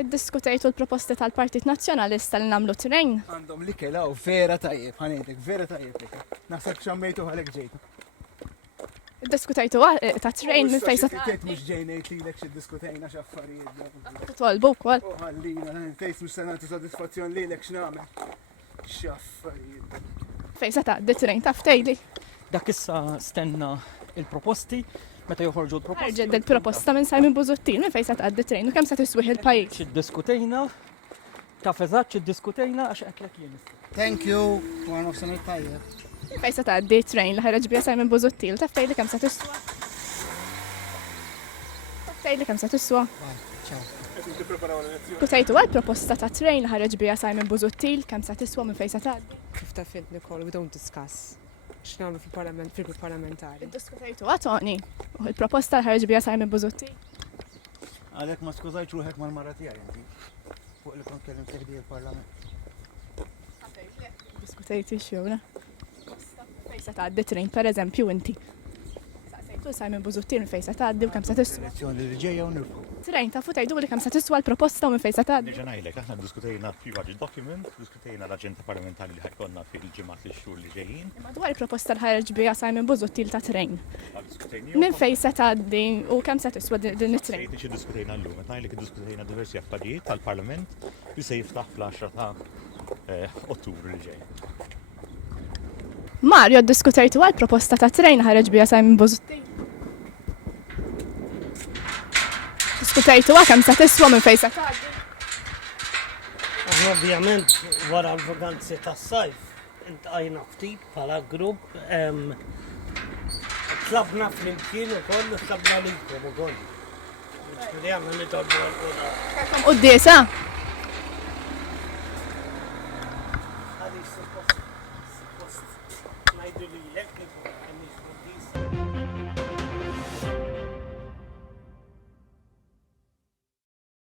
Iddiskutejtu l-proposti tal-Partit Nazzjonalista li nagħmlu trejn. Għandhom li kelaw vera tajjeb, ħanejdek, vera tajjeb li kelaw. Naħseb xammejtu għalek ġejtu. Iddiskutejtu ta' trejn minn fejn se Ket mux ġejnejt li l-ek xiddiskutejna xaffarijiet. titolbu wkoll. Għallina, fejs mux senatu soddisfazzjon li l-ek xnamel. Xaffarijiet. Fejn se tgħaddi trejn taf tgħidli. Dak issa stenna il-proposti, meta joħorġu l-proposti. Ħarġet il-proposta minn Simon Busuttil minn fejn se tgħaddi trejn u kemm se tiswih il-pajjiż. Ċiddiskutejna, taf eżatt ċiddiskutejna għax qed jien. Thank you, one of Senator Tayyip. Fejn se tgħaddi trejn li ħareġ biha Simon Busuttil taf tgħidli kemm se tiswa. Taf tgħidli kemm se tiswa. Ciao. Diskutejtu għal-proposta ta' trejn li ħareġ biha Simon Busuttil kemm se tiswa minn fejn se tgħaddi. Kif ta' fint Nicole, we don't discuss. X'nagħmlu fil-grupp parlamentari. Diskutejtu għatoni u il-proposta li ħareġ biha Simon Busuttil. Għalek ma skużajt ruħek mal-mara tiegħi inti. Fuq li kont kellim teħdi il-Parlament. Diskutejti xjowna. Fejn se tgħaddi trejn pereżempju inti. Saqsejtu Simon Busuttil minn fejn se tgħaddi u kemm se tiswa. Elezzjoni li ġejja u nirfu. Trejn tafu tgħidu li kemm se tiswa l-proposta u minn fejn se tgħaddi. Nerġa' ngħidlek, aħna ddiskutejna fil document, diskutejna l-aġenda parlamentari li ħajkonna fil-ġimgħat li xhur li ġejjin. Imma dwar il-proposta li ħareġ biha Simon Busuttil ta' trejn. Diskutejni Minn fejn se tgħaddi u kemm se tiswa din it-trejn. Sejti xi diskutejna llum, qed ngħidlek iddiskutejna diversi affarijiet tal-Parlament li se jiftaħ fl-10 ta' Ottubru li ġej. Mario ddiskutejtu għal-proposta ta' trejn ħareġ biha Simon Busuttil. Diskutejtu kemm se tiswa minn fejn se tgħaddi. Aħna ovvjament wara l-vaganzi tas-sajf intqajna ftit bħala grupp tlabna flimkien ukoll u tlabna lilkom ukoll. Li għandna nitolbu għal Qudiesa? Għadi suppost ngħidu lilek li